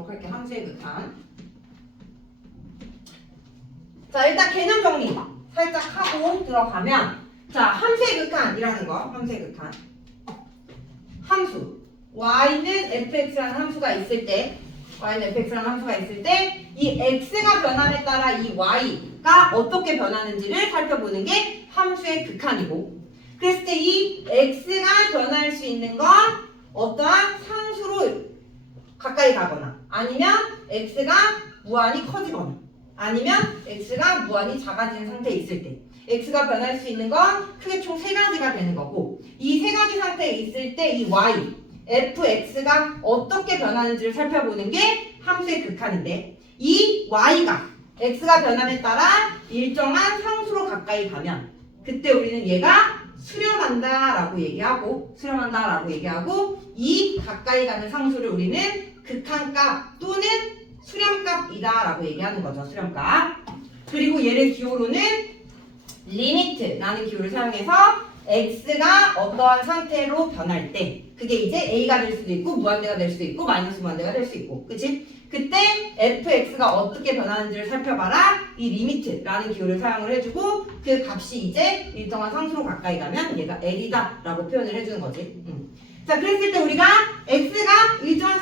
보도록 할게요. 함수의 극한. 자, 일단 개념 정리 살짝 하고 들어가면, 자, 함수의 극한이라는 거, 함수의 극한. 함수 y는 fx라는 함수가 있을 때, y는 fx라는 함수가 있을 때, 이 x가 변함에 따라 이 y가 어떻게 변하는지를 살펴보는 게 함수의 극한이고, 그랬을 때 이 x가 변할 수 있는 건 어떠한 상수로 가까이 가거나, 아니면 x가 무한히 커지거나, 아니면 x가 무한히 작아지는 상태에 있을 때, x가 변할 수 있는 건 크게 총 세 가지가 되는 거고, 이 세 가지 상태에 있을 때 이 y, fx가 어떻게 변하는지를 살펴보는 게 함수의 극한인데, 이 y가 x가 변함에 따라 일정한 상수로 가까이 가면 그때 우리는 얘가 수렴한다라고 얘기하고, 이 가까이 가는 상수를 우리는 극한값 또는 수렴값이다라고 얘기하는 거죠. 수렴값. 그리고 얘를 기호로는 리미트라는 기호를 사용해서 x가 어떠한 상태로 변할 때, 그게 이제 a가 될 수도 있고 무한대가 될 수도 있고 마이너스 무한대가 될 수 있고, 그치? 그때 fx가 어떻게 변하는지를 살펴봐라. 이 리미트라는 기호를 사용을 해주고, 그 값이 이제 일정한 상수로 가까이 가면 얘가 l이다 라고 표현을 해주는 거지. 자, 그랬을 때 우리가 x가 일정한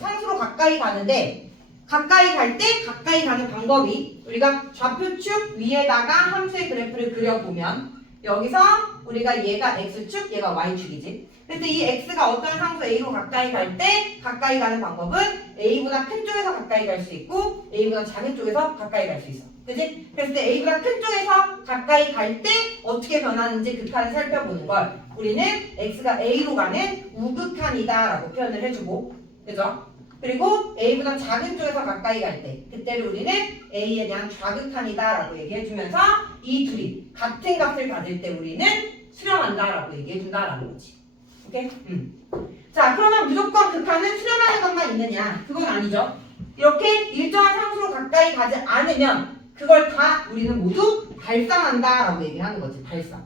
상수로 가까이 가는데, 가까이 갈 때 가까이 가는 방법이, 우리가 좌표축 위에다가 함수의 그래프를 그려보면 여기서 우리가 얘가 x축, 얘가 y축이지. 그래서 이 x가 어떤 상수 a로 가까이 갈 때 가까이 가는 방법은 a보다 큰 쪽에서 가까이 갈 수 있고 a보다 작은 쪽에서 가까이 갈 수 있어. 그치? 그래서 a보다 큰 쪽에서 가까이 갈 때 어떻게 변하는지 극한을 살펴보는 걸 우리는 x가 a로 가는 우극한이다 라고 표현을 해주고, 그죠? 그리고 a보다 작은 쪽에서 가까이 갈 때 그때를 우리는 a에 대한 좌극한이다 라고 얘기해주면서 이 둘이 같은 값을 가질 때 우리는 수렴한다 라고 얘기해준다라는 거지. 오케이? 자, 그러면 무조건 극한은 수렴하는 것만 있느냐? 그건 아니죠. 이렇게 일정한 상수로 가까이 가지 않으면 그걸 다 우리는 모두 발산한다 라고 얘기하는 거지. 발산.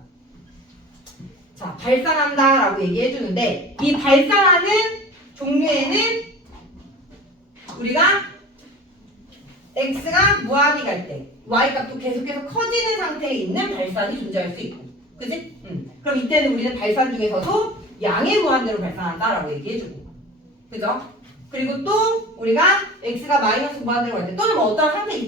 자, 발산한다 라고 얘기해주는데, 이 발산하는 종류에는 우리가 x가 무한히 갈 때 y값도 계속해서 커지는 상태에 있는 발산이 존재할 수 있고, 그치? 그럼 이때는 우리는 발산 중에서도 양의 무한대로 발산한다라고 얘기해주고, 그죠? 그리고 또 우리가 x가 마이너스 무한대로 갈 때, 또는 뭐 어떤 상태에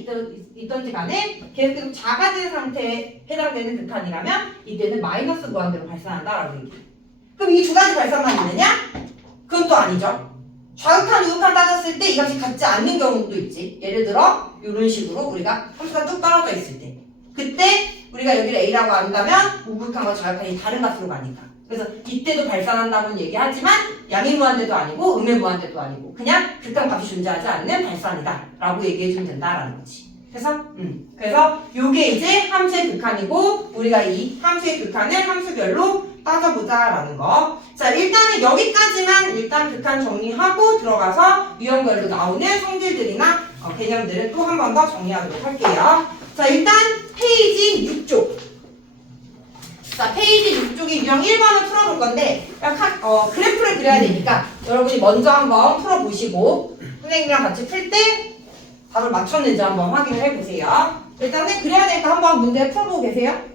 있던지 간에 계속해서 작아지는 상태에 해당되는 극한이라면 이때는 마이너스 무한대로 발산한다라고 얘기해. 그럼 이 두 가지 발산만 있느냐? 그건 또 아니죠. 좌극한, 우극한 따졌을 때 이 값이 같지 않는 경우도 있지. 예를 들어 이런 식으로 우리가 함수가 뚝 떨어져 있을 때, 그때 우리가 여기를 a라고 한다면 우극한과 좌극한이 다른 값으로 가니까, 그래서 이때도 발산한다고는 얘기하지만 양의 무한대도 아니고 음의 무한대도 아니고 그냥 극한 값이 존재하지 않는 발산이다 라고 얘기해주면 된다라는 거지. 그래서 요게 이제 함수의 극한이고, 우리가 이 함수의 극한을 함수별로 따져보자라는 거. 자, 일단은 여기까지만 일단 극한 정리하고 들어가서 유형별로 나오는 성질들이나 개념들을 또 한 번 더 정리하도록 할게요. 자, 일단 페이지 6쪽. 자, 페이지 6쪽이 유형 1번을 풀어볼 건데, 그래프를 그려야 되니까 여러분이 먼저 한번 풀어보시고 선생님이랑 같이 풀 때 답을 맞췄는지 한번 확인을 해보세요. 일단은 그려야 되니까 한번 문제 풀어보고 계세요.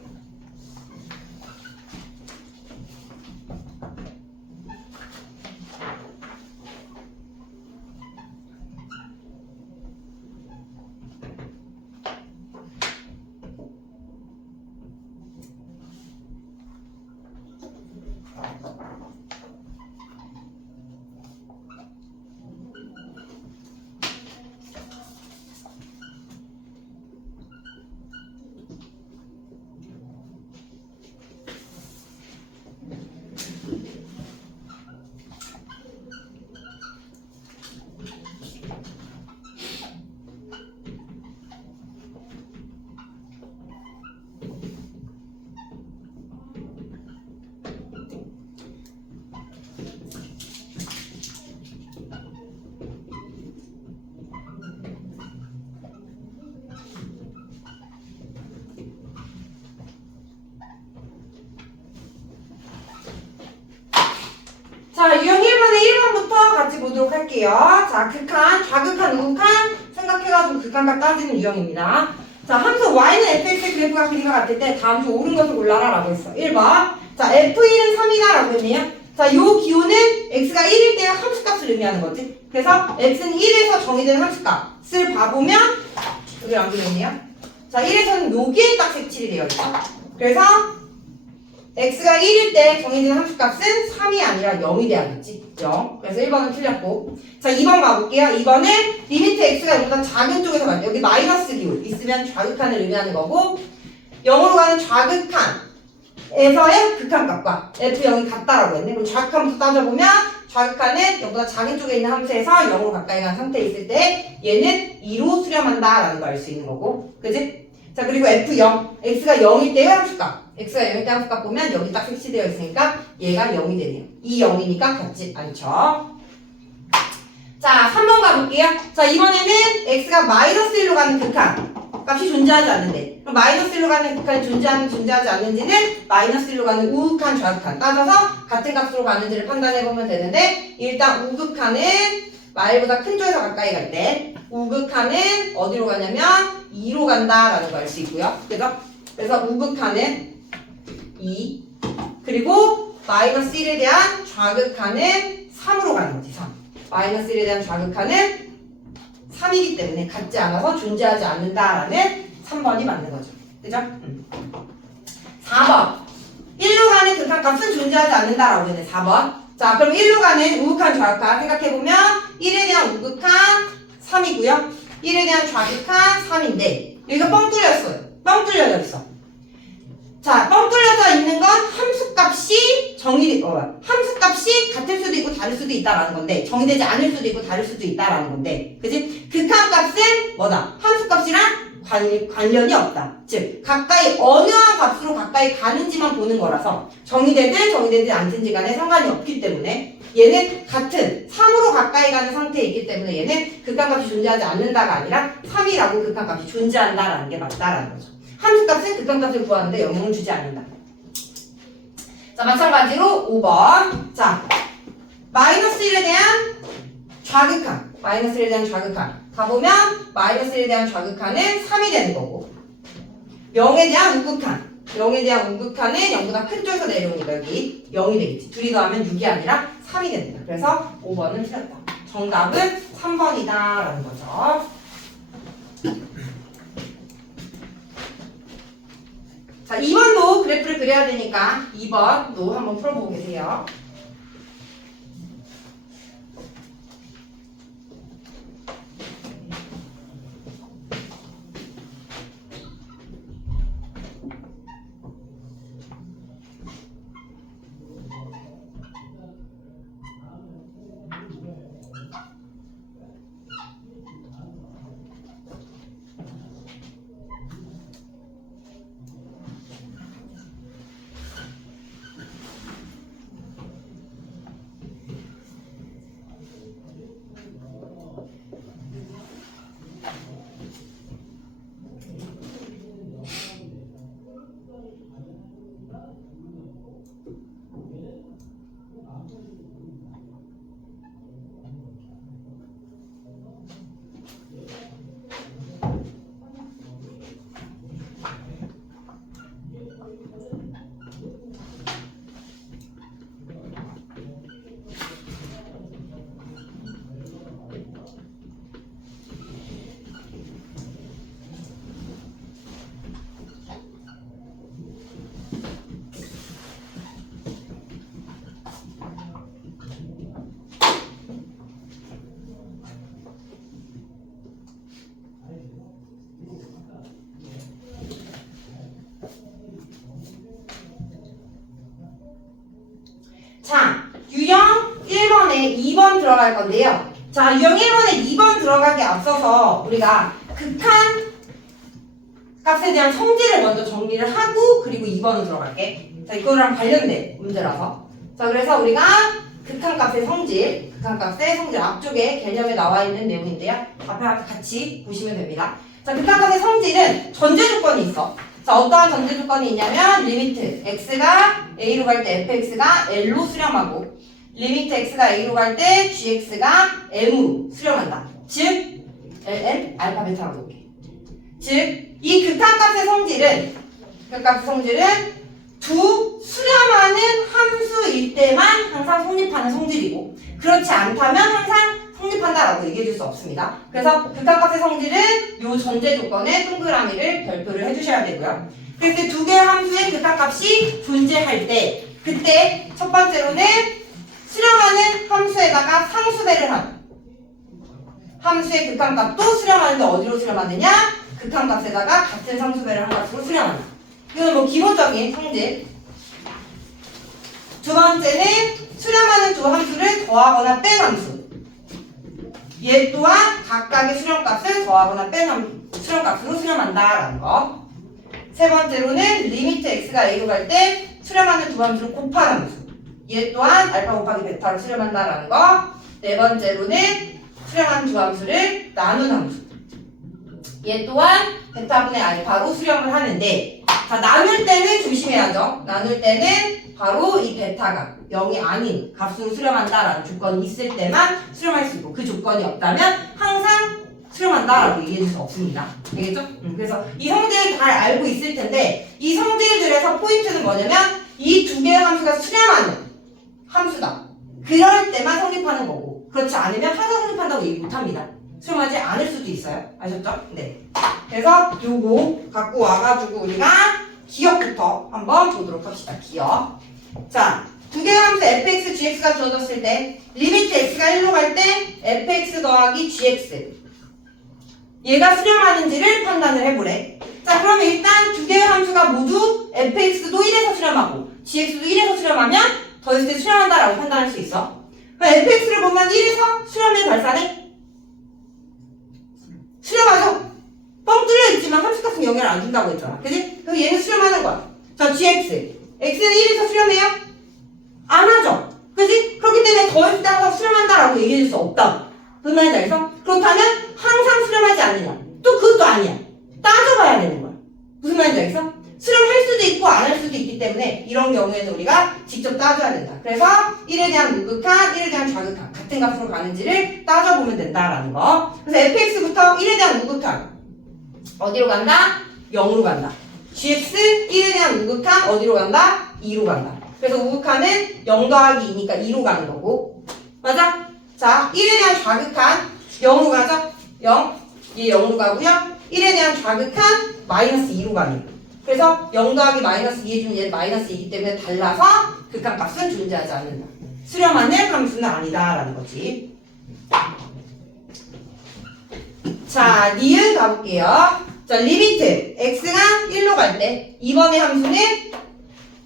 보도록 할게요. 자, 극한, 좌극한, 우극한 생각해가지고 극한값 따지는 유형입니다. 자, 함수 y는 fx의 그래프가 그림과 같을 때 다음 중 옳은 것을 골라라 라고 했어. 1번. 자, f1은 3이다 라고 했네요. 자, 요 기호는 x가 1일 때 함수값을 의미하는 거지. 그래서 x는 1에서 정의되는 함수값을 봐보면 여기 안 그렸네요. 자, 1에서는 여기에 딱 색칠이 되어 있어. 그래서 x가 1일 때 정해진 함수값은 3이 아니라 0이 돼야겠지. 0. 그래서 1번은 틀렸고. 자, 2번 가볼게요. 2번은 리미트 x가 0보다 작은 쪽에서 갈 때 여기 마이너스 기호 있으면 좌극한을 의미하는 거고 0으로 가는 좌극한에서의 극한값과 f0이 같다라고 했네. 그럼 좌극한부터 따져보면 좌극한은 0보다 작은 쪽에 있는 함수에서 0으로 가까이 간 상태에 있을 때 얘는 2로 수렴한다라는 걸 알 수 있는 거고. 그지? 자, 그리고 f0. x가 0일 때의 함수값. x가 0일 때 함수값 보면 여기 딱 색칠되어 있으니까 얘가 0이 되네요. 이 0이니까 같지 않죠. 자, 3번 가볼게요. 자, 이번에는 x가 마이너스 1로 가는 극한 값이 존재하지 않는데 그럼 마이너스 1로 가는 극한이 존재하지 않는지는 마이너스 1로 가는 우극한, 좌극한 따져서 같은 값으로 가는지를 판단해보면 되는데 일단 우극한은 마일보다 큰 쪽에서 가까이 갈 때 우극한은 어디로 가냐면 2로 간다라는 걸 알 수 있고요. 그래서 우극한은 2 그리고 마이너스 1에 대한 좌극한은 3으로 가는 거지. 3. 마이너스 1에 대한 좌극한은 3이기 때문에 같지 않아서 존재하지 않는다라는 3번이 맞는 거죠. 그죠? 4번 1로 가는 극한값은 존재하지 않는다라고 했네. 4번. 자, 그럼 1로 가는 우극한, 좌극한 생각해보면 1에 대한 우극한 3이고요. 1에 대한 좌극한 3인데 여기가 뻥 뚫렸어요. 뻥 뚫려져 있어. 자, 뻥 뚫려져 있는 건 함수값이 함수값이 같을 수도 있고 다를 수도 있다라는 건데 정의되지 않을 수도 있고 다를 수도 있다라는 건데 그치? 극한값은 뭐다? 함수값이랑 관련이 없다. 즉 가까이 어느 한 값으로 가까이 가는지만 보는 거라서 정의되든 정의되지 않든지 간에 상관이 없기 때문에 얘는 같은 3으로 가까이 가는 상태에 있기 때문에 얘는 극한값이 존재하지 않는다가 아니라 3이라고 극한값이 존재한다라는 게 맞다라는 거죠. 함수값은 극한값을 구하는데 영향을 주지 않는다. 자, 마찬가지로 5번. 자, 마이너스 1에 대한 좌극한. 마이너스 1에 대한 좌극한. 가보면 마이너스 1에 대한 좌극한은 3이 되는 거고 0에 대한 우극한. 0에 대한 우극한은 0보다 큰 쪽에서 내려오니까 여기 0이 되겠지. 둘이 더하면 6이 아니라 3이 됩니다. 그래서 5번은 틀렸다. 정답은 3번이다라는 거죠. 자, 2번도 그래프를 그려야 되니까 2번도 한번 풀어보고 계세요. 자, 유형 1번에 2번 들어갈 건데요. 자, 유형 1번에 2번 들어가기 앞서서 우리가 극한 값에 대한 성질을 먼저 정리를 하고 그리고 2번으로 들어갈게. 자, 이거랑 관련된 문제라서. 자, 그래서 우리가 극한값의 성질 앞쪽에 개념에 나와 있는 내용인데요. 앞에 같이 보시면 됩니다. 자, 극한값의 성질은 전제 조건이 있어. 자, 어떠한 전제 조건이 있냐면 리미트 x가 a로 갈 때 fx가 l로 수렴하고 리미트 x가 a로 갈 때 gx가 m으로 수렴한다. 즉 ln 알파 베타라고 볼게. 즉 이 극한값의 성질은 두 수렴하는 함수일 때만 항상 성립하는 성질이고 그렇지 않다면 항상 성립한다라고 얘기해 줄 수 없습니다. 그래서 극한값의 성질은 요 전제 조건에 동그라미를 별표를 해주셔야 되고요. 그래서 두 개의 함수의 극한값이 존재할 때 그때 첫 번째로는 수렴하는 함수에다가 상수배를 한 함수의 극한값도 수렴하는데 어디로 수렴하느냐? 극한값에다가 같은 상수배를 한 값으로 수렴한다. 이건 뭐 기본적인 성질. 두 번째는 수렴하는 두 함수를 더하거나 뺀 함수. 얘 또한 각각의 수렴값을 더하거나 뺀 수렴값으로 수렴한다라는 거. 세 번째로는 리미트 x가 a로 갈 때 수렴하는 두 함수를 곱한 함수. 얘 또한 알파 곱하기 베타로 수렴한다라는 거. 네 번째로는 수렴하는 두 함수를 나눈 함수. 얘 또한 베타분의 알파로 수렴을 하는데 자 나눌 때는 조심해야죠. 나눌 때는 바로 이 베타가 0이 아닌 값으로 수렴한다라는 조건이 있을 때만 수렴할 수 있고 그 조건이 없다면 항상 수렴한다라고 얘기해 줄 수 없습니다. 알겠죠? 그래서 이 성질을 잘 알고 있을 텐데 이 성질들에서 포인트는 뭐냐면 이 두 개의 함수가 수렴하는 함수다. 그럴 때만 성립하는 거고 그렇지 않으면 항상 성립한다고 얘기 못합니다. 수렴하지 않을 수도 있어요. 아셨죠? 네. 그래서 요거 갖고 와가지고 우리가 기억부터 한번 보도록 합시다. 기억. 자, 두 개의 함수 fx, gx가 주어졌을 때 리미트 x가 1로 갈 때 fx 더하기 gx 얘가 수렴하는지를 판단을 해보래. 자, 그러면 일단 두 개의 함수가 모두 fx도 1에서 수렴하고 gx도 1에서 수렴하면 더했을 때 수렴한다라고 판단할 수 있어. 그럼 fx를 보면 1에서 수렴에 발산해? 수렴하죠? 뻥 뚫려 있지만 함수값은 영향을 안 준다고 했잖아. 그지? 그럼 얘는 수렴하는 거야. 자, gx. x는 1에서 수렴해요? 안 하죠? 그지? 그렇기 때문에 더했을 때 항상 수렴한다라고 얘기해 줄 수 없다. 그 말인지 알겠어? 그렇다면 항상 수렴하지 않느냐? 또 그것도 아니야. 따져봐야 되는 거야. 무슨 말인지 알겠어? 수렴할 수도 있고 안 할 수도 있기 때문에 이런 경우에는 우리가 직접 따져야 된다. 그래서 1에 대한 우극한, 1에 대한 좌극한 같은 값으로 가는지를 따져보면 된다라는 거. 그래서 fx부터 1에 대한 우극한 어디로 간다? 0으로 간다. gx 1에 대한 우극한 어디로 간다? 2로 간다. 그래서 우극한은 0 더하기 2니까 2로 가는 거고 맞아? 자 1에 대한 좌극한 0으로 가죠? 0 얘 0으로 가고요 1에 대한 좌극한 마이너스 2로 가는 거. 그래서 0 더하기 마이너스 2 해주면 얘는 마이너스 2이기 때문에 달라서 극한값은 존재하지 않는다. 수렴하는 함수는 아니다라는 거지. 자, 니은 가볼게요. 자, 리미트 x가 1로 갈 때 이번의 함수는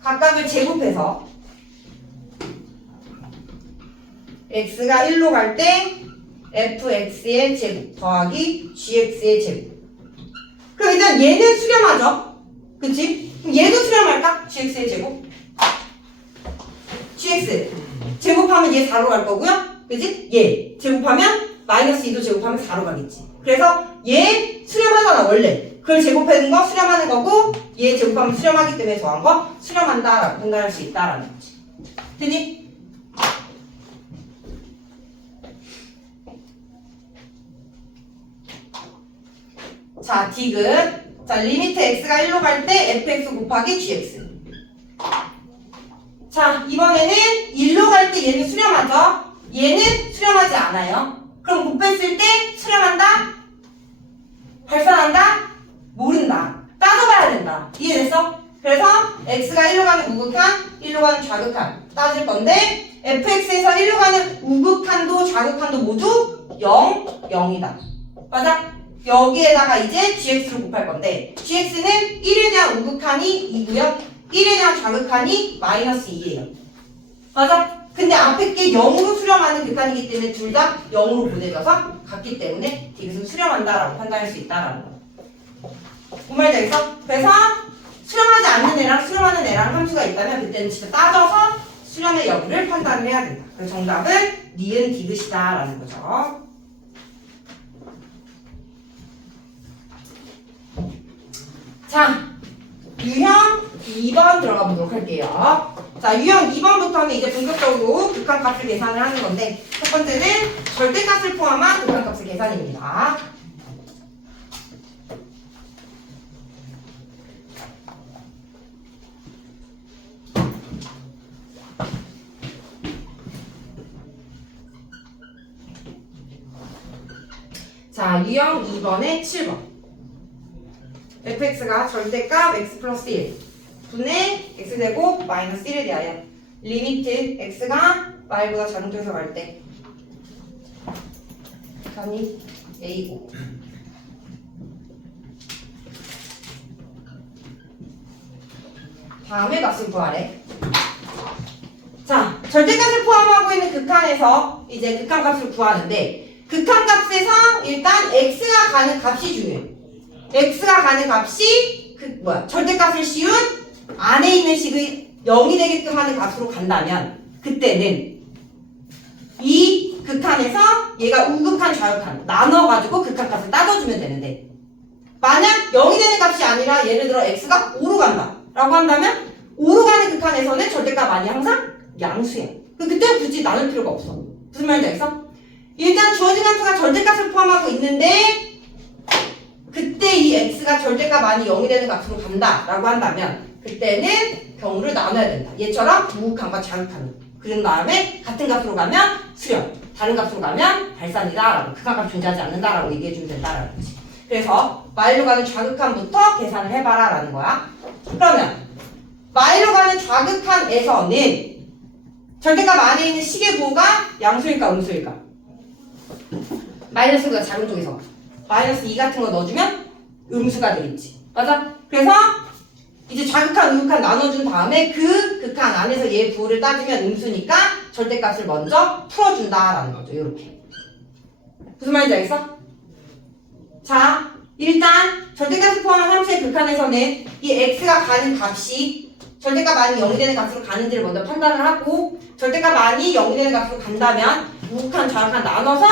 각각을 제곱해서 x가 1로 갈 때 fx의 제곱 더하기 gx의 제곱. 그럼 일단 얘는 수렴하죠? 그치? 그럼 얘도 수렴할까? gx의 제곱? gx 제곱하면 얘 4로 갈 거고요. 그치? 얘 제곱하면 마이너스 2도 제곱하면 4로 가겠지. 그래서 얘 수렴하잖아 원래. 그걸 제곱하는 거 수렴하는 거고 얘 제곱하면 수렴하기 때문에 더한 거 수렴한다라고 판단할 수 있다라는 거지. 되니? 자, 디귿. 자, 리미트 x가 1로 갈 때 fx 곱하기 gx. 자, 이번에는 1로 갈 때 얘는 수렴하죠? 얘는 수렴하지 않아요. 그럼 곱했을 때 수렴한다? 발산한다? 모른다. 따져봐야 된다. 이해됐어? 그래서 x가 1로 가는 우극한, 1로 가는 좌극한 따질 건데 fx에서 1로 가는 우극한도 좌극한도 모두 0, 0이다. 맞아? 여기에다가 이제 gx를 곱할 건데 gx는 1에 대한 우극한이 2고요 1에 대한 좌극한이 마이너스 2예요. 맞아? 근데 앞에 게 0으로 수렴하는 극한이기 때문에 둘 다 0으로 보내져서 같기 때문에 디귿은 수렴한다라고 판단할 수 있다라는 거. 뭔 말인지 알겠어? 그래서 수렴하지 않는 애랑 수렴하는 애랑 함수가 있다면 그때는 진짜 따져서 수렴의 여부를 판단을 해야 된다. 그래서 정답은 니은 디귿이다라는 거죠. 자, 유형 2번 들어가 보도록 할게요. 자, 유형 2번부터는 이제 본격적으로 극한값을 계산을 하는 건데 첫 번째는 절대값을 포함한 극한값을 계산입니다. 자, 유형 2번의 7번. fx가 절대값 x 플러스 1 분의 x제곱 마이너스 1에 대하여 리미트 x가 y보다 작은 쪽에서 갈 때 편이 a고 다음에 값을 구하래. 자, 절대값을 포함하고 있는 극한에서 이제 극한값을 구하는데 극한값에서 일단 x가 가는 값이 중요해. x가 가는 값이 절대값을 씌운 안에 있는 식이 0이 되게끔 하는 값으로 간다면 그때는 이 극한에서 얘가 우극한 좌극한 나눠가지고 극한값을 따져주면 되는데 만약 0이 되는 값이 아니라 예를 들어 x가 5로 간다 라고 한다면 5로 가는 극한에서는 절대값 아니 항상 양수야. 그때 굳이 나눌 필요가 없어. 무슨 말인지 알겠어? 일단 주어진 함수가 절대값을 포함하고 있는데 그때 이 x가 절대값 아니 0이 되는 값으로 간다 라고 한다면 그때는 경우를 나눠야 된다. 얘처럼 우극한과 좌극한. 그런 다음에 같은 값으로 가면 수렴, 다른 값으로 가면 발산이다 라고 극한값 존재하지 않는다 라고 얘기해주면 된다라는 거지. 그래서 y로 가는 좌극한부터 계산을 해봐라 라는 거야. 그러면 y로 가는 좌극한에서는 절대값 안에 있는 식의 부호가 양수일까 음수일까? 마이너스보다 작은 쪽에서 마이너스 2 같은 거 넣어주면 음수가 되겠지. 맞아? 그래서 이제 좌극한, 우극한 나눠준 다음에 그 극한 안에서 얘 부호를 따지면 음수니까 절대값을 먼저 풀어준다라는 거죠. 이렇게. 무슨 말인지 알겠어? 자, 일단 절대값을 포함한 함수의 극한에서는 이 x가 가는 값이 절대값 아니 0이 되는 값으로 가는지를 먼저 판단을 하고 절대값 아니 0이 되는 값으로 간다면 우극한, 좌극한 나눠서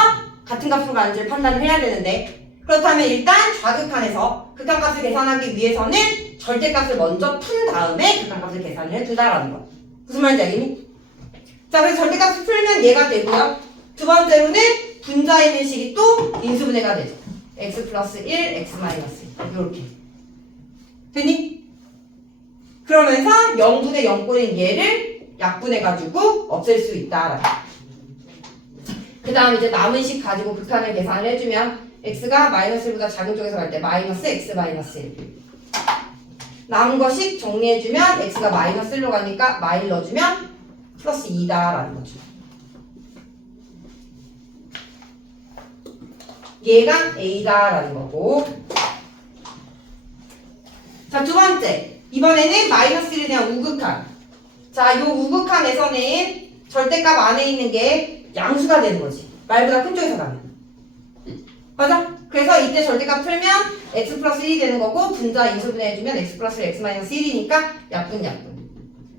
같은 값으로 가는지를 판단을 해야 되는데 그렇다면 일단 좌극한에서 극한값을 계산하기 위해서는 절대값을 먼저 푼 다음에 극한값을 계산을 해준다라는 거야. 무슨 말인지 알겠니? 자, 그래서 절대값을 풀면 얘가 되고요. 두 번째로는 분자에 있는 식이 또 인수분해가 되죠. x 플러스 1, x 마이너스 1 이렇게 되니? 그러면서 0분의 0꼴인 얘를 약분해가지고 없앨 수 있다. 그 다음 이제 남은 식 가지고 극한을 계산을 해주면 x가 마이너스 1보다 작은 쪽에서 갈 때 마이너스 x 마이너스 1 남은 거식 정리해주면 x가 마이너스 1로 가니까 마일 넣어주면 플러스 2다 라는 거죠. 얘가 a다 라는 거고 자, 두 번째 이번에는 마이너스 1에 대한 우극한. 자, 요 우극한에서는 절대값 안에 있는 게 양수가 되는 거지. 말보다 큰 쪽에서 가면. 맞아? 그래서 이때 절대값 풀면 x 플러스 1이 되는 거고 분자 인수분해해주면 x 플러스 x 마이너스 1이니까 약분.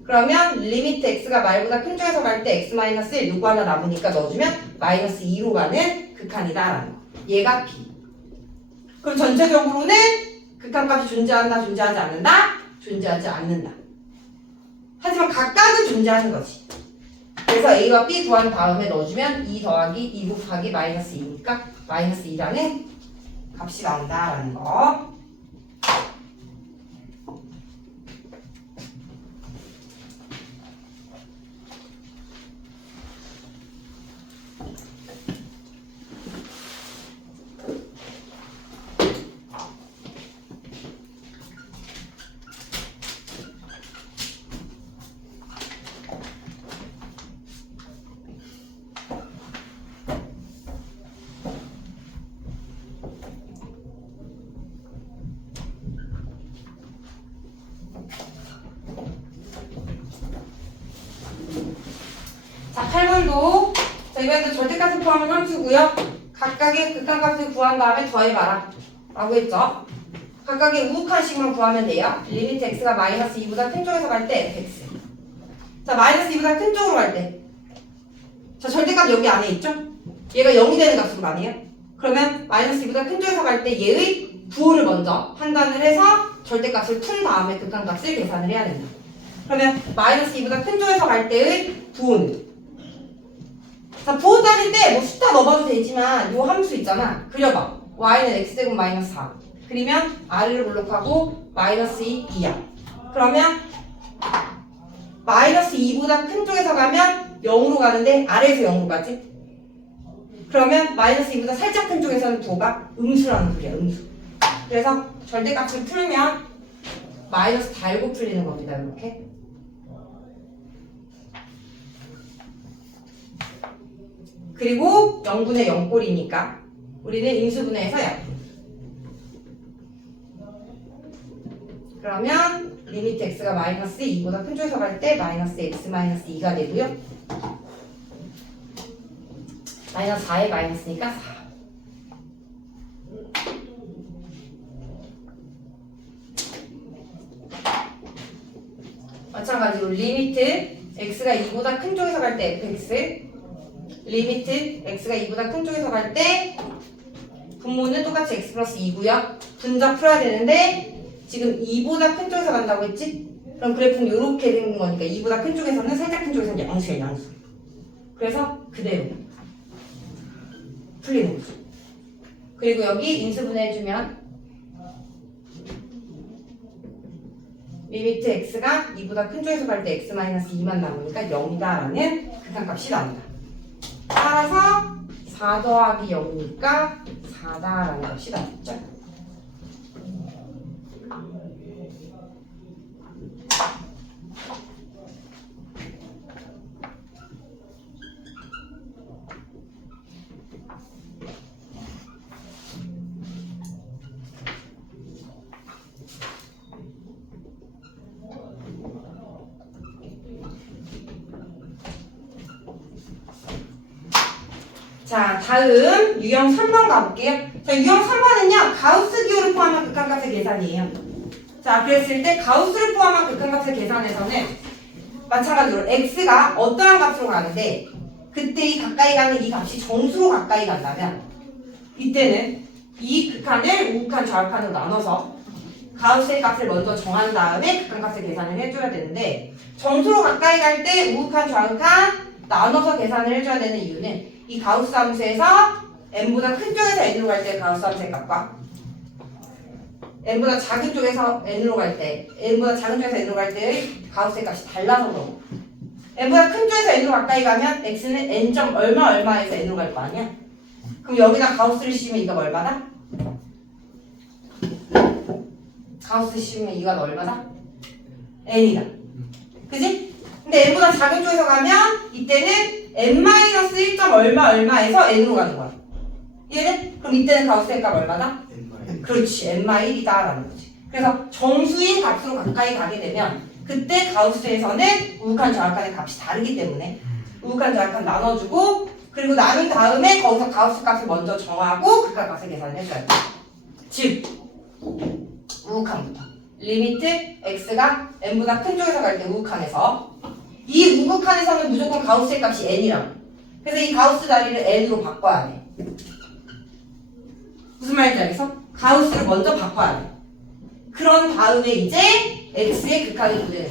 그러면 리미트 x가 말보다 큰 쪽에서 갈 때 x 마이너스 1 요거 하나 남으니까 넣어주면 마이너스 2로 가는 극한이다라는 거. 얘가 b. 그럼 전체적으로는 극한값이 존재한다, 존재하지 않는다? 존재하지 않는다. 하지만 각각은 존재하는 거지. 그래서 a와 b 구한 다음에 넣어주면 2 더하기 2 곱하기 마이너스 2니까 마이너스 2라는 값이 나온다라는 거. 자, 8번도 이번에도 절대값을 포함한 함수고요. 각각의 극한값을 구한 다음에 더해봐라 라고 했죠. 각각의 우극한 식으로 구하면 돼요. 리미트 x가 마이너스 2보다 큰 쪽에서 갈 때 fx. 자, 마이너스 2보다 큰 쪽으로 갈 때. 자, 절대값 여기 안에 있죠? 얘가 0이 되는 값으로 가네요. 그러면 마이너스 2보다 큰 쪽에서 갈 때 얘의 부호를 먼저 판단을 해서 절대값을 푼 다음에 극한값을 계산을 해야 된다. 그러면 마이너스 2보다 큰 쪽에서 갈 때의 부호는 자, 부호 따질 때 뭐 숫자 넣어봐도 되지만 요 함수 있잖아. 그려봐. y는 x제곱 마이너스 4. 그리면 r을 블록하고 마이너스 2야. 그러면 마이너스 2보다 큰 쪽에서 가면 0으로 가는데 아래에서 0으로 가지? 그러면 마이너스 2보다 살짝 큰 쪽에서는 부호가 음수라는 소리야. 음수. 그래서 절대값을 풀면 마이너스 달고 풀리는 겁니다. 이렇게. 그리고 0분의 0꼴이니까 우리는 인수분해해서 약분. 그러면 리미트 x가 마이너스 2보다 큰 쪽에서 갈 때 마이너스 x 마이너스 2가 되고요. 마이너스 4에 마이너스니까 4. 마찬가지로 리미트 x가 2보다 큰 쪽에서 갈 때 fx 리미트 x가 2보다 큰 쪽에서 갈 때 분모는 똑같이 x 플러스 2고요. 분자 풀어야 되는데 지금 2보다 큰 쪽에서 간다고 했지? 그럼 그래프는 이렇게 된 거니까 2보다 큰 쪽에서는 살짝 큰 쪽에서는 양수예요. 양수. 그래서 그대로 풀리는 거죠. 그리고 여기 인수분해 해주면 리미트 x가 2보다 큰 쪽에서 갈 때 x-2만 남으니까 0이다라는 극한값이 나온다. 따라서 4 더하기 0이니까 4다라는 값이 나왔죠. 자, 다음 유형 3번 가볼게요. 자, 유형 3번은요, 가우스 기호를 포함한 극한값의 계산이에요. 자, 그랬을 때 가우스를 포함한 극한값의 계산에서는 마찬가지로 x가 어떠한 값으로 가는데 그때 이 가까이 가는 이 값이 정수로 가까이 간다면 이때는 이 극한을 우극한 좌극한으로 나눠서 가우스의 값을 먼저 정한 다음에 극한값의 계산을 해줘야 되는데 정수로 가까이 갈 때 우극한 좌극한 나눠서 계산을 해줘야 되는 이유는 이 가우스 함수에서 n보다 큰 쪽에서 n으로 갈 때 가우스 함수의 값과 n보다 작은 쪽에서 n으로 갈 때 n보다 작은 쪽에서 n으로 갈 때의 가우스의 값이 달라서 그러고 n보다 큰 쪽에서 n으로 가까이 가면 x는 n 점 얼마 얼마에서 n으로 갈 거 아니야? 그럼 여기다 가우스를 씌우면 이가 얼마다? 가우스 씌우면 이가 얼마다? n이다. 그지? 근데 n보다 작은 쪽에서 가면 이때는 n-1. 얼마 얼마에서 n으로 가는 거야. 이해돼? 그럼 이때는 가우스의 값 얼마다? 그렇지, n-1이다 라는 거지. 그래서 정수인 값으로 가까이 가게 되면 그때 가우스에서는 우극한 좌극한의 값이 다르기 때문에 우극한 좌극한 나눠주고 그리고 나눈 다음에 거기서 가우스 값을 먼저 정하고 극한값을 계산을 해줘야 돼. 즉 우극한부터 리미트 x가 n보다 큰 쪽에서 갈 때 우극한에서 이 우극한에서는 무조건 가우스의 값이 n이라고. 그래서 이 가우스 자리를 n으로 바꿔야 돼. 무슨 말인지 알겠어? 가우스를 먼저 바꿔야 돼. 그런 다음에 이제 x의 극한을 구해야 돼.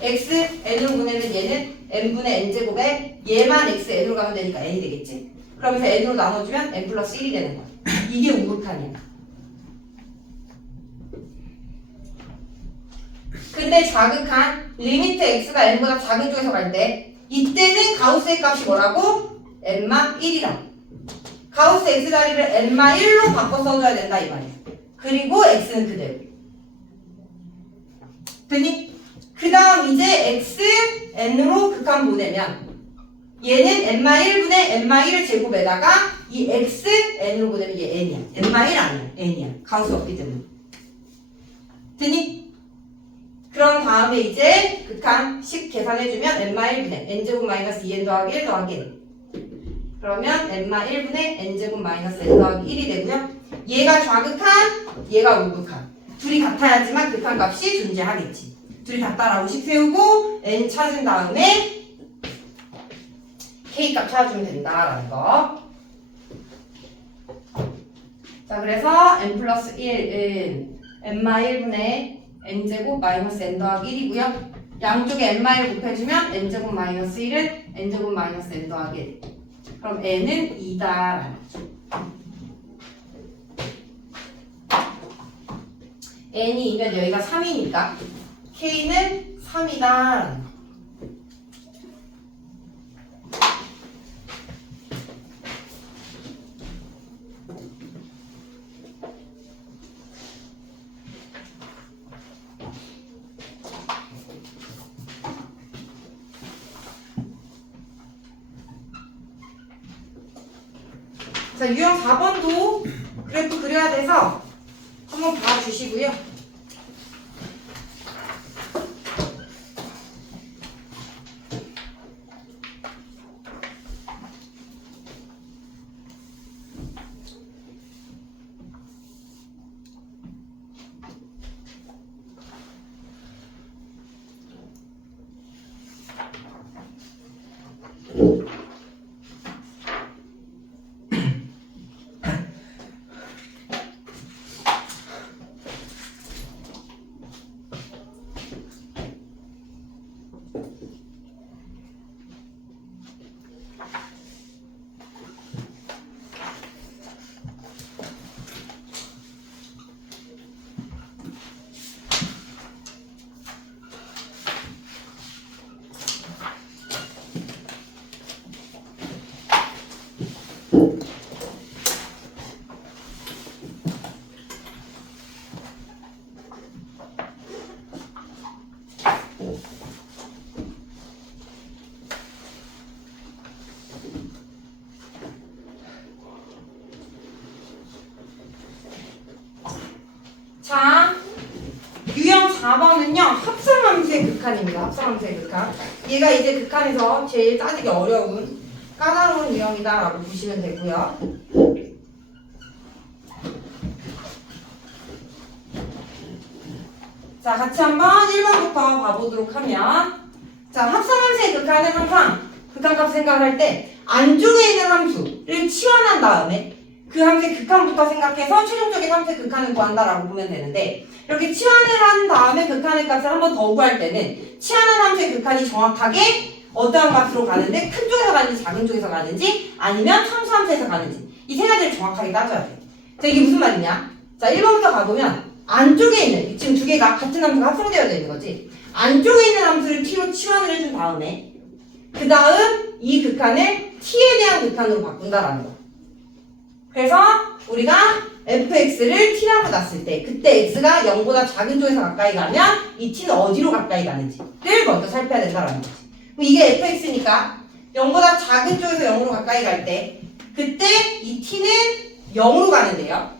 x n으로 보내면 얘는 n분의 n제곱에 얘만 x n으로 가면 되니까 n이 되겠지? 그러면서 n으로 나눠주면 n 플러스 1이 되는 거야. 이게 우극한이야. 근데 좌극한 리미트 x가 n보다 작은 쪽에서 갈 때 이때는 가우스의 값이 뭐라고? n-1이라. 가우스 x 자리를 n-1로 바꿔 써줘야 된다 이 말이야. 그리고 x는 그대로. 됐니? 그 다음 이제 x n으로 극한 보내면 얘는 n-1분의 n-1을 제곱에다가 이 x n으로 보내면 얘 n이야. n-1 아니야. n이야. 가우스 없기 때문에. 됐니? 그런 다음에 이제 극한 10 계산해주면 n-1분의 n제곱 마이너스 2n 더하기 1 더하기 n. 그러면 n-1분의 n제곱 마이너스 n 더하기 1이 되고요. 얘가 좌극한, 얘가 우극한. 둘이 같아야지만 극한 값이 존재하겠지. 둘이 같다라고 식 세우고 n 찾은 다음에 k 값 찾아주면 된다라는 거. 자, 그래서 n 플러스 1은 n-1분의 n제곱 마이너스 n 더하기 1이고요. 양쪽에 n-를 곱해주면 n제곱 마이너스 1은 n제곱 마이너스 n 더하기 1. 그럼 n은 2다라는 거죠. n이 2면 여기가 3이니까 k는 3이다. 자, 유형 4번도 그래프 그려야 돼서 한번 봐주시고요. 자, 유형 4번은요, 합성함수의 극한입니다. 합성함수의 극한. 얘가 이제 극한에서 제일 따지기 어려운 까다로운 유형이다라고 보시면 되고요. 자, 같이 한번 1번부터 봐보도록 하면, 자, 합성함수의 극한은 항상 극한값 생각할 때 안쪽에 있는 함수를 치환한 다음에 그 함수의 극한부터 생각해서 최종적인 함수의 극한을 구한다라고 보면 되는데, 이렇게 치환을 한 다음에 극한의 값을 한 번 더 구할 때는 치환한 함수의 극한이 정확하게 어떠한 값으로 가는데 큰 쪽에서 가는지 작은 쪽에서 가는지 아니면 상수함수에서 가는지 이 세 가지를 정확하게 따져야 돼. 자, 이게 무슨 말이냐? 자, 1번부터 가보면 안쪽에 있는, 지금 두 개가 같은 함수가 합성되어져 있는 거지. 안쪽에 있는 함수를 t로 치환을 해준 다음에 그 다음 이 극한을 t에 대한 극한으로 바꾼다라는 거. 그래서 우리가 fx를 t라고 놨을 때 그때 x가 0보다 작은 쪽에서 가까이 가면 이 t는 어디로 가까이 가는지를 먼저 살펴야 된다는 거지. 그럼 이게 fx니까 0보다 작은 쪽에서 0으로 가까이 갈 때 그때 이 t는 0으로 가는데요.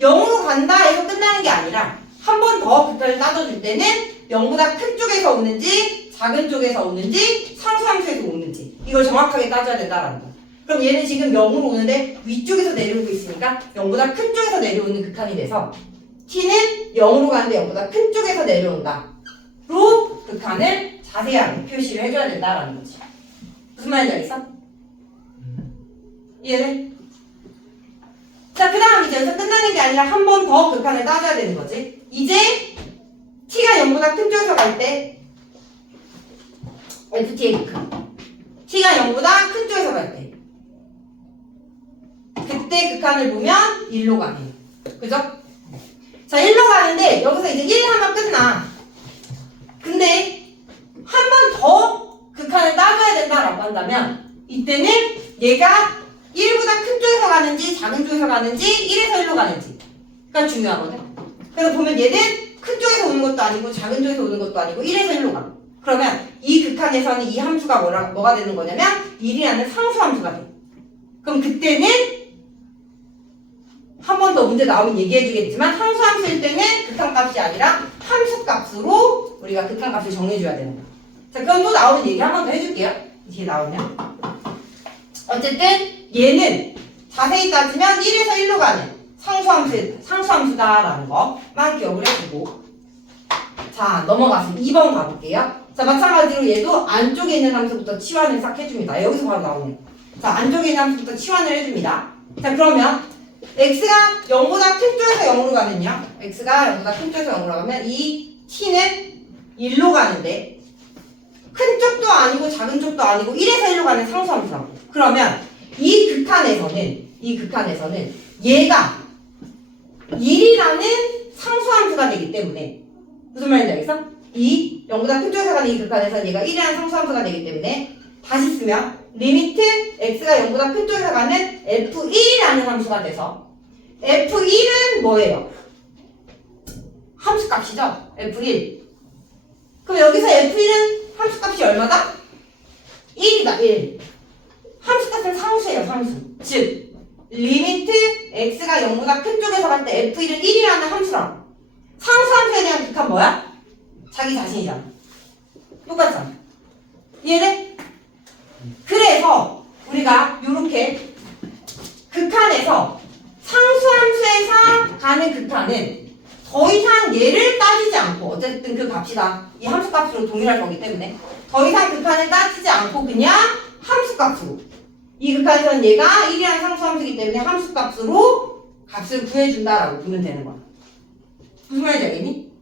0으로 간다 해서 끝나는 게 아니라 한 번 더 극한을 따져줄 때는 0보다 큰 쪽에서 오는지 작은 쪽에서 오는지 상수함수에서 오는지 이걸 정확하게 따져야 된다는 거. 그럼 얘는 지금 0으로 오는데 위쪽에서 내려오고 있으니까 0보다 큰 쪽에서 내려오는 극한이 돼서 t는 0으로 가는데 0보다 큰 쪽에서 내려온다. 로 극한을 자세하게 표시를 해줘야 된다라는 거지. 무슨 말인지 알겠어? 이해돼? 자, 그 다음 이제 여기서 끝나는 게 아니라 한 번 더 극한을 따져야 되는 거지. 이제 t가 0보다 큰 쪽에서 갈 때 ft의 극한 t가 0보다 큰 쪽에서 갈 때 그때 극한을 보면 1로 가네요. 그죠? 자, 1로 가는데 여기서 이제 1 하면 끝나. 근데 한 번 더 극한을 따져야 된다라고 한다면 이때는 얘가 1보다 큰 쪽에서 가는지 작은 쪽에서 가는지 1에서 1로 가는지가 중요하거든. 그래서 보면 얘는 큰 쪽에서 오는 것도 아니고 작은 쪽에서 오는 것도 아니고 1에서 1로 가. 그러면 이 극한에서는 이 함수가 뭐가 되는 거냐면 1이라는 상수함수가 돼. 그럼 그때는 한 번 더 문제 나오면 얘기해 주겠지만 상수함수일 때는 극한값이 아니라 함수값으로 우리가 극한값을 정해줘야 되는 거야. 자, 그럼 또 나오는 얘기 한 번 더 해줄게요. 뒤에 나오면 어쨌든 얘는 자세히 따지면 1에서 1로 가는 상수함수다라는 거만 기억을 해주고, 자, 넘어가서 2번 가볼게요. 자, 마찬가지로 얘도 안쪽에 있는 함수부터 치환을 싹 해줍니다. 여기서 바로 나오네요. 자, 안쪽에 있는 함수부터 치환을 해줍니다. 자, 그러면 x가 0보다 큰 쪽에서 0으로 가면요. x가 0보다 큰 쪽에서 0으로 가면 이 t는 1로 가는데 큰 쪽도 아니고 작은 쪽도 아니고 1에서 1로 가는 상수함수라고. 그러면 이 극한에서는 얘가 1이라는 상수함수가 되기 때문에 무슨 말인지 알겠어? 0보다 큰 쪽에서 가는 이 극한에서는 얘가 1이라는 상수함수가 되기 때문에 다시 쓰면 리미트 x가 0보다 큰 쪽에서 가는 f1이라는 함수가 돼서 f1은 뭐예요? 함수값이죠? f1. 그럼 여기서 f1은 함수값이 얼마다? 1이다. 1. 함수값은 상수예요. 상수. 즉 리미트 x가 0보다 큰 쪽에서 갈 때 f1은 1이라는 함수라고. 상수함수에 대한 극한 뭐야? 자기 자신이잖아. 똑같잖아. 이해돼? 그래서 우리가 이렇게 극한에서 상수함수에서 가는 극한은 더 이상 얘를 따지지 않고 어쨌든 그 값이 다 이 함수값으로 동일할 거기 때문에 더 이상 극한을 따지지 않고 그냥 함수값으로 이 극한에서는 얘가 1이라는 상수함수이기 때문에 함수값으로 값을 구해준다라고 보면 되는 거야. 무슨 말인지 알겠니?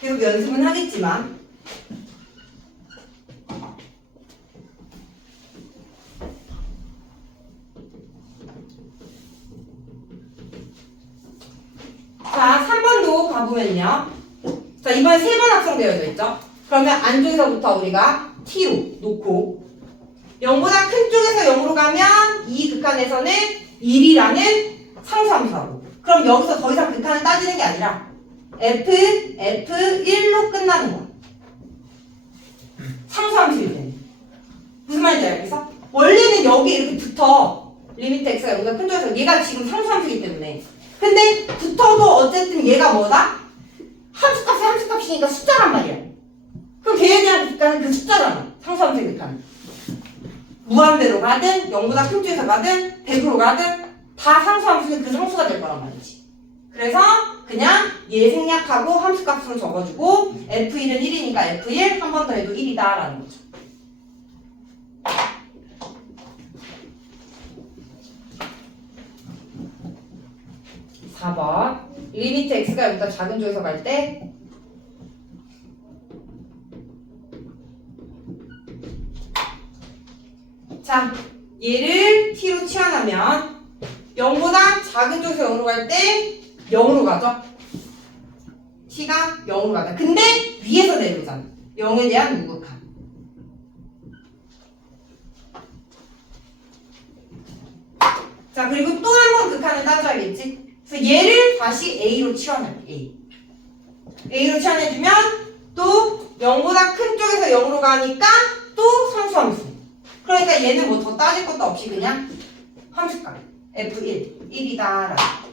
계속 연습은 하겠지만 자, 3번도 가보면요. 자, 이번에 3번 합성되어져 있죠? 그러면 안쪽에서부터 우리가 t로 놓고 0보다 큰 쪽에서 0으로 가면 이 극한에서는 1이라는 상수함수라고. 그럼 여기서 더 이상 극한을 따지는 게 아니라 f1로 끝나는 거야. 상수함수일 때는. 무슨 말인지 알겠어? 원래는 여기 이렇게 붙어. 리미트 x가 0보다 큰 쪽에서 얘가 지금 상수함수이기 때문에. 근데 붙어도 어쨌든 얘가 뭐다? 함수값이 함수값이니까 숫자란 말이야. 그럼 걔에 대한 극한은 그 숫자잖아. 상수함수의 극한은. 무한대로 가든 0보다 큰 쪽에서 가든 100으로 가든 다 상수함수는 그 상수가 될 거란 말이지. 그래서 그냥 얘 생략하고 함수값으로 적어주고 f1은 1이니까 f1 한 번 더 해도 1이다 라는 거죠. (4번) 리미트 x가 여기다 작은 쪽에서 갈 때 자, 얘를 t로 치환하면 0보다 작은 쪽에서 0으로 갈 때 0으로 가죠? t가 0으로 가다. 근데 위에서 내려오잖아. 0에 대한 우극한. 자, 그리고 또 한 번 극한을 따져야겠지? 그래서 얘를 다시 a로 치환할게. a로 치환해주면 또 0보다 큰 쪽에서 0으로 가니까 또 상수함수. 그러니까 얘는 뭐 더 따질 것도 없이 그냥 함수값 f1, 1이다 라고.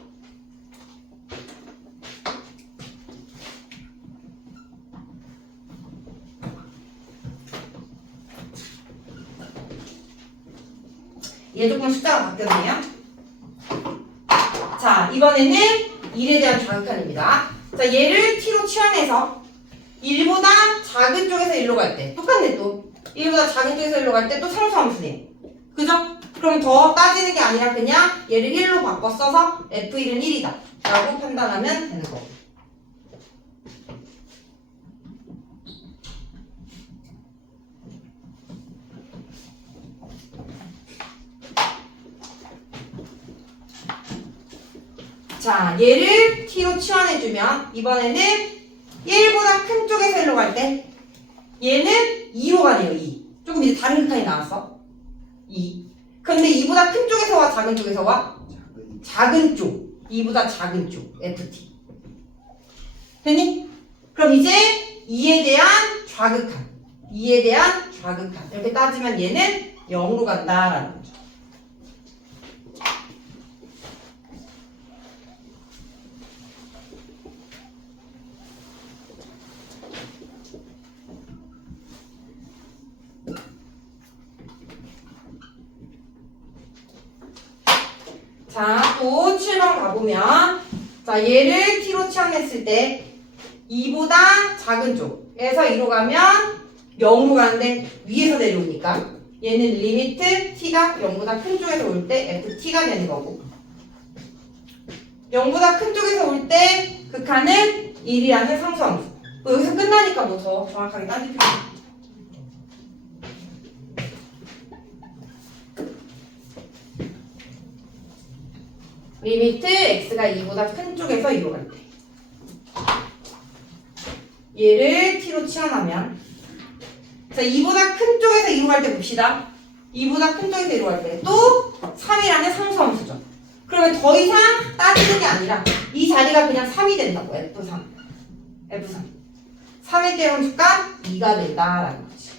얘 조금 숫자가 바뀌었네요. 자, 이번에는 1에 대한 좌극한입니다. 자, 얘를 t로 치환해서 1보다 작은 쪽에서 1로 갈 때 똑같네 또. 1보다 작은 쪽에서 1로 갈 때 또 상수함수네. 그죠? 그럼 더 따지는 게 아니라 그냥 얘를 1로 바꿔 써서 f1은 1이다 라고 판단하면 되는 거고. 자, 얘를 t로 치환해주면 이번에는 1보다 큰 쪽에서 1로 갈 때 얘는 2로 가네요. 2. 조금 이제 다른 극한이 나왔어. 2. 근데 2보다 큰 쪽에서 와 작은 쪽에서 와? 작은 쪽. 2보다 작은 쪽. ft. 됐니? 그럼 이제 2에 대한 좌극한. 2에 대한 좌극한. 이렇게 따지면 얘는 0으로 간다라는 거죠. 자, 또 7번 가보면 자, 얘를 t로 치환했을 때 2보다 작은 쪽에서 2로 가면 0으로 가는데 위에서 내려오니까 얘는 리미트 t가 0보다 큰 쪽에서 올 때 ft가 되는 거고 0보다 큰 쪽에서 올 때 극한은 1이라는 상수함수. 뭐 여기서 끝나니까 뭐 더 정확하게 따질 필요 없어. 리미트 x가 2보다 큰 쪽에서 2로 갈 때. 얘를 t로 치환하면 자 2보다 큰 쪽에서 2로 갈 때 봅시다. 2보다 큰 쪽에서 2로 갈 때 또 3이라는 상수함수죠. 그러면 더 이상 따지는 게 아니라 이 자리가 그냥 3이 된다고. F3 3일 때 함수가 2가 된다라는 거지.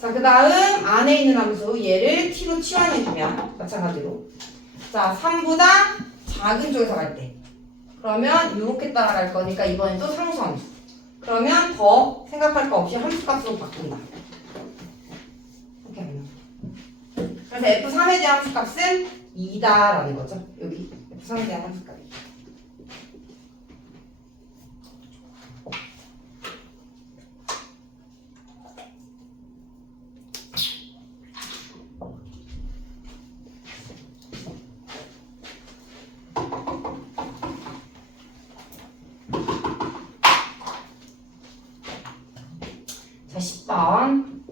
자, 그 다음 안에 있는 함수 얘를 t로 치환해주면 마찬가지로 자 3보다 작은 쪽에서 갈 때 그러면 이렇게 따라갈 거니까 이번엔 또 상수함수. 그러면 더 생각할 거 없이 함수값으로 바꾼다. 이렇게 하면 그래서 F3에 대한 함수값은 2다라는 거죠. 여기 F3에 대한 함수값이. 자, 10번.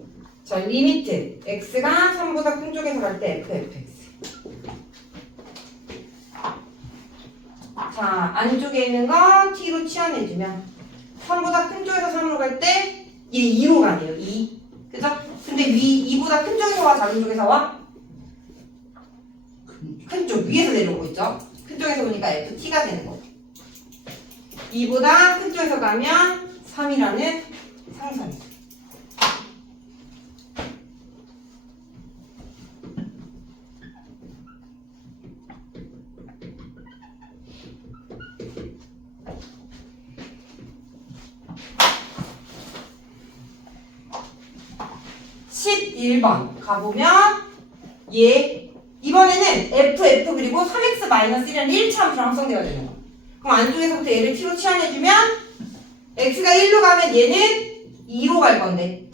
자, 리미트 x가 3보다 큰 쪽에서 갈 때 fx. 자, 안쪽에 있는 거 t로 치환해주면 3보다 큰 쪽에서 3으로 갈 때 얘 2로 가네요. 2. 그죠? 근데 2보다 큰 쪽에서 와, 작은 쪽에서 와? 큰 쪽, 위에서 내려오고 있죠? 큰 쪽에서 오니까 ft가 되는 거고. 2보다 큰 쪽에서 가면 3이라는 상수함수. (11번) 가보면 얘 이번에는 f 그리고 3x-1이라는 1차 함수랑 합성되어야 되는 거. 그럼 안쪽에서부터 얘를 t로 치환해주면 x가 1로 가면 얘는 2로 갈 건데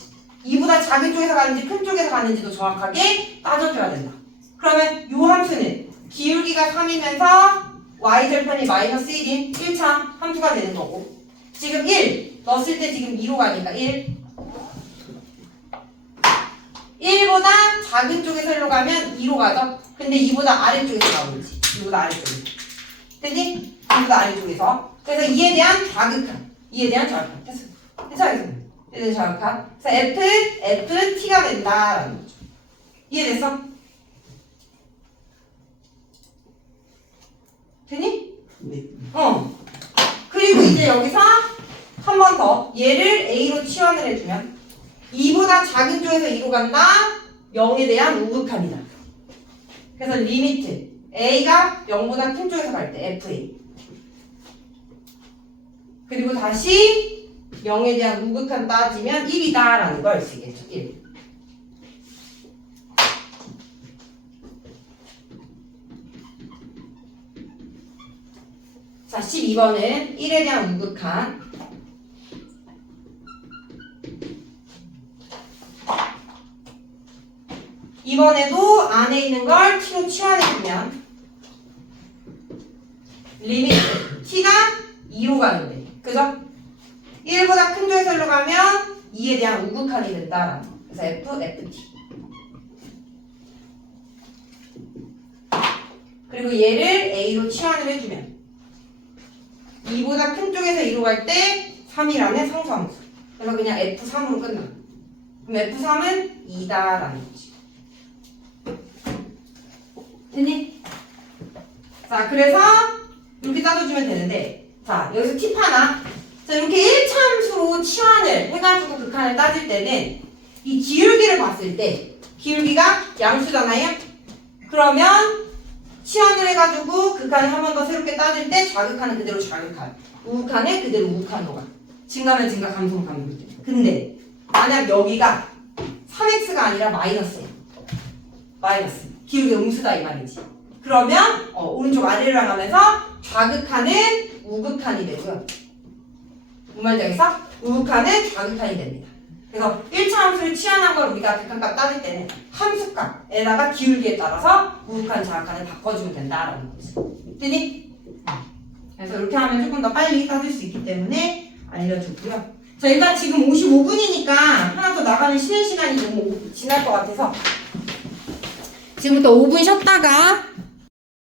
2보다 작은 쪽에서 가는지 큰 쪽에서 가는지도 정확하게 따져줘야 된다. 그러면 이 함수는 기울기가 3이면서 y절편이 -1인 1차 함수가 되는 거고 지금 1 넣었을 때 지금 2로 가니까 1보다 작은 쪽에서 1로 가면 2로 가죠? 근데 2보다 아래쪽에서 나오는지 2보다 아래쪽에서 됐니? 2보다 아래쪽에서 그래서 이에 대한 좌극한 됐어? 괜찮아요? 이에 대한 좌극한 그래서 FT가 된다라는 거죠. 이해됐어? 되니? 네. 그리고 이제 여기서 한 번 더 얘를 A로 치환을 해주면 2보다 작은 쪽에서 2로 간다. 0에 대한 우극한이다. 그래서 리미트 A가 0보다 큰 쪽에서 갈 때 FA 그리고 다시 0에 대한 우극한 따지면 1이다 라는 걸 알 수 있겠죠. 1. 자 12번은 1에 대한 우극한 이번에도 안에 있는 걸 t로 치환해주면 리미트 t가 2로 가는데 그죠? 1보다 큰 쪽에서 1로 가면 2에 대한 우극한이 된다라는 거. 그래서 FT 그리고 얘를 A로 치환을 해주면 2보다 큰 쪽에서 2로 갈 때 3이라는 상수함수 그래서 그냥 F3으로 끝나. 그럼 F3은 2다라는 거지. 됐니? 자, 그래서 이렇게 따져주면 되는데 자, 여기서 팁 하나. 자, 이렇게 1차 함수로 치환을 해가지고 극한을 따질 때는 이 기울기를 봤을 때 기울기가 양수잖아요? 그러면 치환을 해가지고 극한을 한 번 더 새롭게 따질 때 좌극한은 그대로 좌극한 우극한은 그대로 우극한으로 가. 증가면 증가, 감소면 감소. 근데 만약 여기가 3x가 아니라 마이너스야. 마이너스. 기울기 음수다 이 말이지. 그러면 오른쪽 아래로 향하면서 좌극한은 우극한이 되고요. 뭔 말인지 알겠어? 우극한은 좌극한이 됩니다. 그래서 1차 함수를 취한한 걸 우리가 극한값 따질 때는 함수값에다가 기울기에 따라서 우극한, 좌극한을 바꿔주면 된다라는 거지. 됐니? 그래서 이렇게 하면 조금 더 빨리 따질 수 있기 때문에 알려주고요. 자, 일단 지금 55분이니까 하나 더 나가면 쉬는 시간이 너무 지날 것 같아서 지금부터 5분 쉬었다가